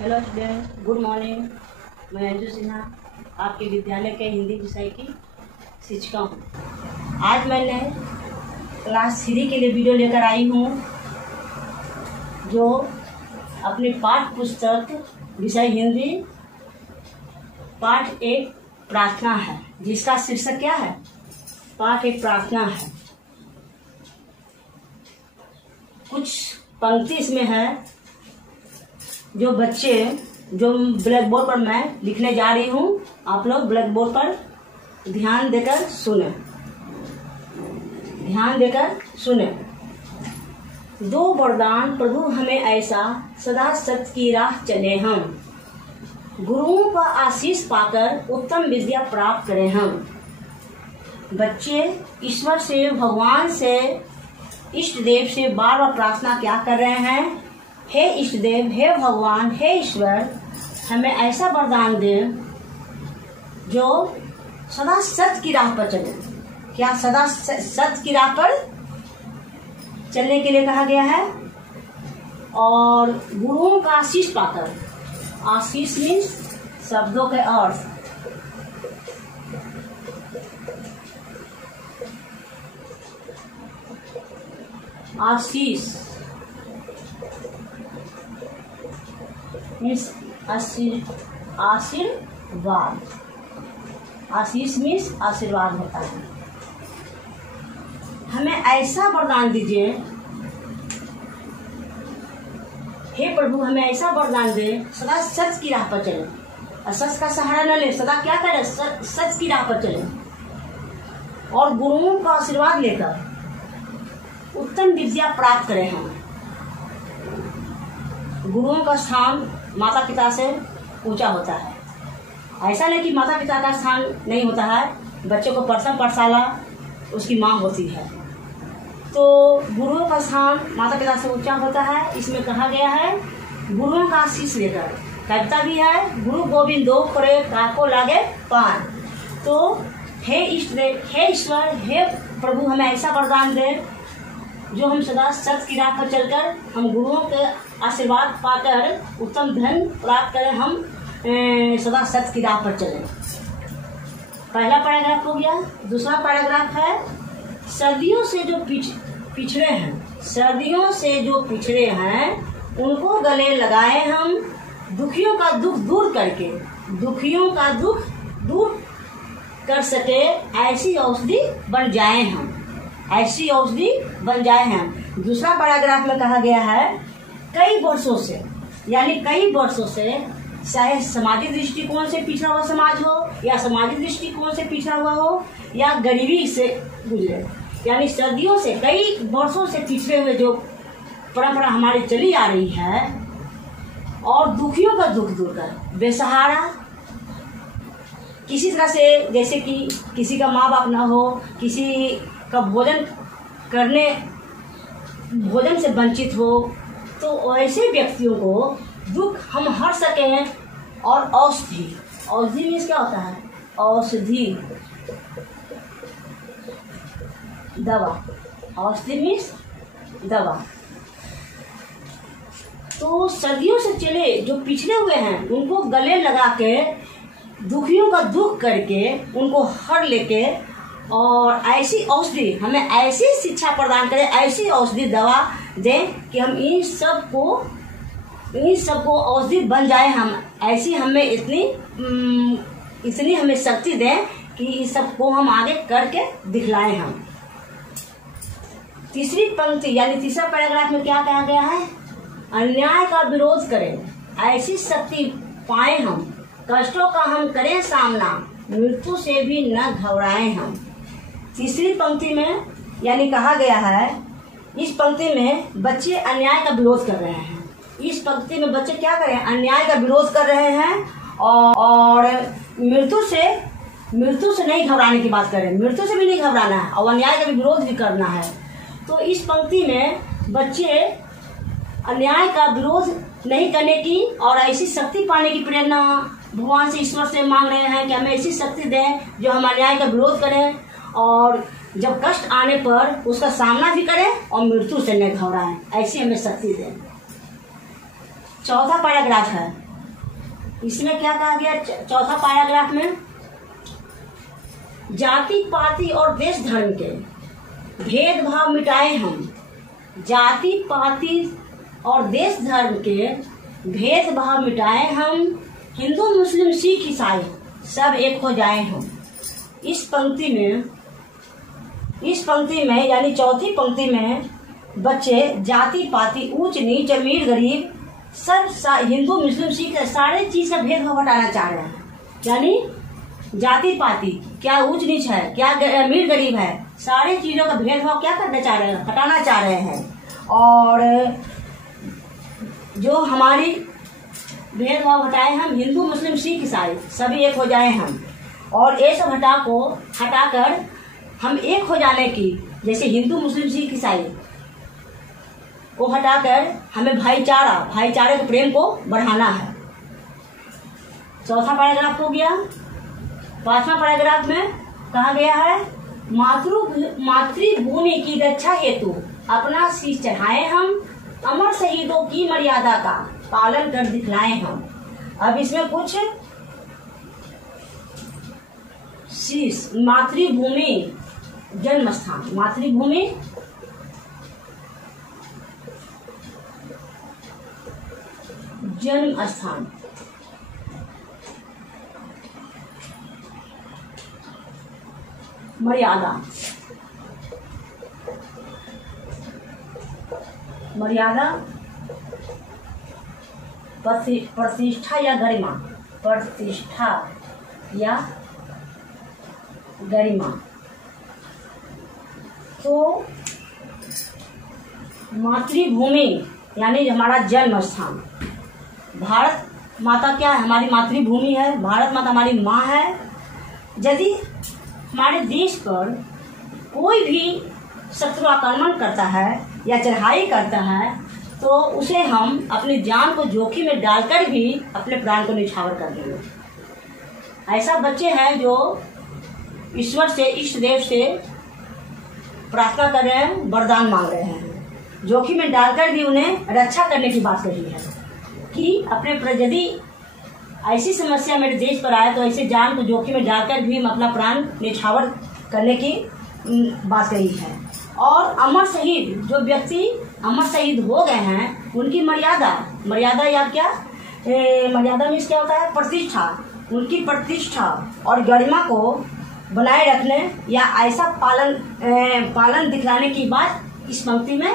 Hello student, good morning. मैं अंजू सिन्हा आपके विद्यालय के हिंदी विषय की शिक्षिका हूँ। आज मैंने क्लास 3 के लिए वीडियो लेकर आई हूँ जो अपनी पाठ्य पुस्तक विषय हिंदी पाठ 1 प्रार्थना है, जिसका शीर्षक क्या है? पाठ 1 प्रार्थना है। कुछ पंक्ति इसमें है जो बच्चे जो ब्लैक बोर्ड पर मैं लिखने जा रही हूँ, आप लोग ब्लैक बोर्ड पर ध्यान देकर सुने। दो वरदान प्रभु हमें ऐसा, सदा सत्य की राह चले हम, गुरुओं का आशीष पाकर उत्तम विद्या प्राप्त करें हम। बच्चे ईश्वर से, भगवान से, इष्ट देव से बार बार प्रार्थना क्या कर रहे हैं? हे इष्ट देव, हे भगवान, हे ईश्वर, हमें ऐसा वरदान दे जो सदा सत्य की राह पर चले। क्या सदा सत्य की राह पर चलने के लिए कहा गया है? और गुरुओं का आशीष पाकर, आशीष मीन्स शब्दों के अर्थ, आशीष मीन्स आशीर्वाद। आशीष मीन्स आशीर्वाद होता है। हमें ऐसा वरदान दीजिए, हे प्रभु हमें ऐसा वरदान दे, सदा सच की राह पर चले। असच का सहारा न ले, सदा क्या करें? सच की राह पर चले और गुरुओं का आशीर्वाद लेकर उत्तम विद्या प्राप्त करें हम। गुरुओं का स्थान माता पिता से ऊंचा होता है। ऐसा नहीं कि माता पिता का स्थान नहीं होता है, बच्चों को प्रथम पाठशाला उसकी माँ होती है, तो गुरुओं का स्थान माता पिता से ऊंचा होता है। इसमें कहा गया है गुरुओं का आशीष लेकर। कविता भी है, गुरु गोविंदो करे काको लागे पान। तो हे इष्ट देव, हे ईश्वर, हे प्रभु हमें ऐसा वरदान दे जो हम सदा सत्य की राह पर चलकर हम गुरुओं के आशीर्वाद पाकर उत्तम धन प्राप्त करें, हम सदा सत्य की राह पर चलें। पहला पैराग्राफ हो गया। दूसरा पैराग्राफ है सर्दियों से जो पिछड़े हैं, सर्दियों से जो पिछड़े हैं उनको गले लगाए हम, दुखियों का दुख दूर करके, दुखियों का दुख दूर कर सके ऐसी औषधि बन जाए हम, ऐसी औषधि बन जाए हैं। दूसरा पैराग्राफ में कहा गया है कई वर्षों से, यानी कई वर्षों से, चाहे सामाजिक दृष्टिकोण से पिछड़ा हुआ समाज हो या सामाजिक दृष्टिकोण से पिछड़ा हुआ हो या गरीबी से गुजरे, यानी सदियों से, कई वर्षों से पिछड़े हुए जो परंपरा हमारी चली आ रही है, और दुखियों का दुख दूर कर, बेसहारा किसी तरह से, जैसे कि किसी का माँ बाप ना हो, किसी का भोजन से वंचित हो, तो ऐसे व्यक्तियों को दुख हम हर सकें। और औषधि, औषधि मीन्स क्या होता है? औषधि, दवा। औषधि मीन्स दवा। तो सदियों से चले जो पिछड़े हुए हैं उनको गले लगा के, दुखियों का दुख करके, उनको हर लेके, और ऐसी औषधि, हमें ऐसी शिक्षा प्रदान करें, ऐसी औषधि दवा दें कि हम इन सबको औषधि बन जाए हम। ऐसी हमें इतनी हमें शक्ति दें कि इस सबको हम आगे करके दिखलाएं हम। तीसरी पंक्ति यानी तीसरा पैराग्राफ में क्या कहा गया है? अन्याय का विरोध करें, ऐसी शक्ति पाए हम, कष्टों का हम करें सामना, मृत्यु से भी न घबराएं हम। तीसरी पंक्ति में यानी कहा गया है, इस पंक्ति में बच्चे अन्याय का विरोध कर रहे हैं। इस पंक्ति में बच्चे क्या कर रहे हैं? अन्याय का विरोध कर रहे हैं और मृत्यु से नहीं घबराने की बात कर रहे हैं। मृत्यु से भी नहीं घबराना है और अन्याय का भी विरोध भी करना है। तो इस पंक्ति में बच्चे अन्याय का विरोध नहीं करने की और ऐसी शक्ति पाने की प्रेरणा भगवान से, ईश्वर से मांग रहे हैं कि हमें ऐसी शक्ति दें जो हम अन्याय का विरोध करें और जब कष्ट आने पर उसका सामना भी करें और मृत्यु से न घबराएं, ऐसी हमें शक्ति दें। चौथा पैराग्राफ है, इसमें क्या कहा गया चौथा पैराग्राफ में, जाति पाति और देश धर्म के भेदभाव मिटाए हम। जाति पाति और देश धर्म के भेदभाव मिटाए हम, हिंदू मुस्लिम सिख ईसाई सब एक हो जाए हम। इस पंक्ति में यानी चौथी पंक्ति में बच्चे जाति पाति ऊंच नीच अमीर गरीब सब हिंदू मुस्लिम सिख सारे चीज का भेदभाव हटाना चाह रहे हैं। यानी जाति पाति क्या ऊंच नीच है, क्या अमीर गरीब है, सारी चीजों का भेदभाव क्या करना चाह रहे हैं, हटाना चाह रहे हैं। और जो हमारी भेदभाव हटाए हम, हिंदू मुस्लिम सिख ईसाई सभी एक हो जाए हम। और ये सब हटाकर हम एक हो जाने की, जैसे हिंदू मुस्लिम सिख ईसाई को हटाकर हमें भाईचारे के प्रेम को बढ़ाना है। चौथा पैराग्राफ हो गया। पांचवा पैराग्राफ में कहा गया है, मातृभूमि की रक्षा हेतु अपना शीश चढ़ाए हम, अमर शहीदों की मर्यादा का पालन कर दिखलाए हम। अब इसमें कुछ शीश, मातृभूमि जन्म स्थान, मातृभूमि जन्म स्थान, मर्यादा, प्रतिष्ठा या गरिमा, प्रतिष्ठा या गरिमा। तो मातृभूमि यानी हमारा जन्म स्थान, भारत माता क्या है, हमारी मातृभूमि है, भारत माता हमारी माँ है। यदि हमारे देश पर कोई भी शत्रु आक्रमण करता है या चढ़ाई करता है तो उसे हम अपनी जान को जोखिम में डालकर भी अपने प्राण को निछावर कर देंगे। ऐसा बच्चे हैं जो ईश्वर से, इष्ट देव से प्रार्थना कर रहे हैं, वरदान मांग रहे हैं, जोखिम में डालकर भी उन्हें रक्षा करने की बात कही है कि अपने यदि ऐसी समस्या मेरे देश पर आए तो ऐसे जान को जोखिम में डालकर भी हम अपना प्राण निछावर करने की बात कही है। और अमर शहीद, जो व्यक्ति अमर शहीद हो गए हैं उनकी मर्यादा या क्या मर्यादा में क्या होता है, प्रतिष्ठा, उनकी प्रतिष्ठा और गरिमा को बनाए रखने या ऐसा पालन दिखलाने की बात इस पंक्ति में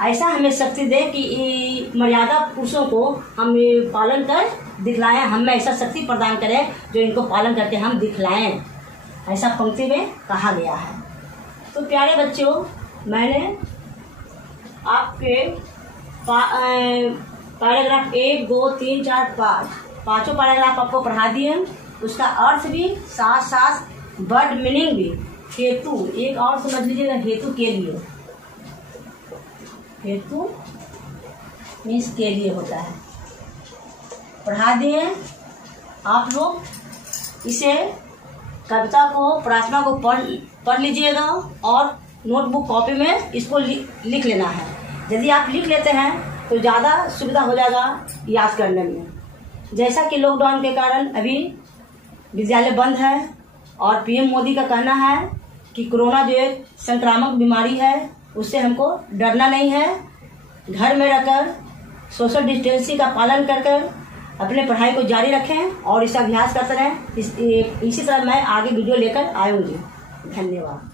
ऐसा हमें शक्ति दे कि मर्यादा पुरुषों को हम पालन कर दिखलाएं, हमें ऐसा शक्ति प्रदान करें जो इनको पालन करके हम दिखलाएं, ऐसा पंक्ति में कहा गया है। तो प्यारे बच्चों, मैंने आपके पैराग्राफ 1, 2, 3, 4, 5 पाँचों पैराग्राफ आपको पढ़ा दिए, उसका अर्थ भी साथ साथ वर्ड मीनिंग भी। हेतु एक और समझ लीजिएगा, हेतु के लिए, हेतु मीन्स के लिए होता है, पढ़ा दिए। आप लोग इसे कविता को, प्रार्थना को पढ़ लीजिएगा और नोटबुक कॉपी में इसको लिख लेना है। यदि आप लिख लेते हैं तो ज़्यादा सुविधा हो जाएगा याद करने में। जैसा कि लॉकडाउन के कारण अभी विद्यालय बंद है और पीएम मोदी का कहना है कि कोरोना जो एक संक्रामक बीमारी है उससे हमको डरना नहीं है, घर में रहकर सोशल डिस्टेंसिंग का पालन कर अपने पढ़ाई को जारी रखें और इसका अभ्यास करते रहें। इसी तरह मैं आगे वीडियो लेकर आऊँगी। धन्यवाद।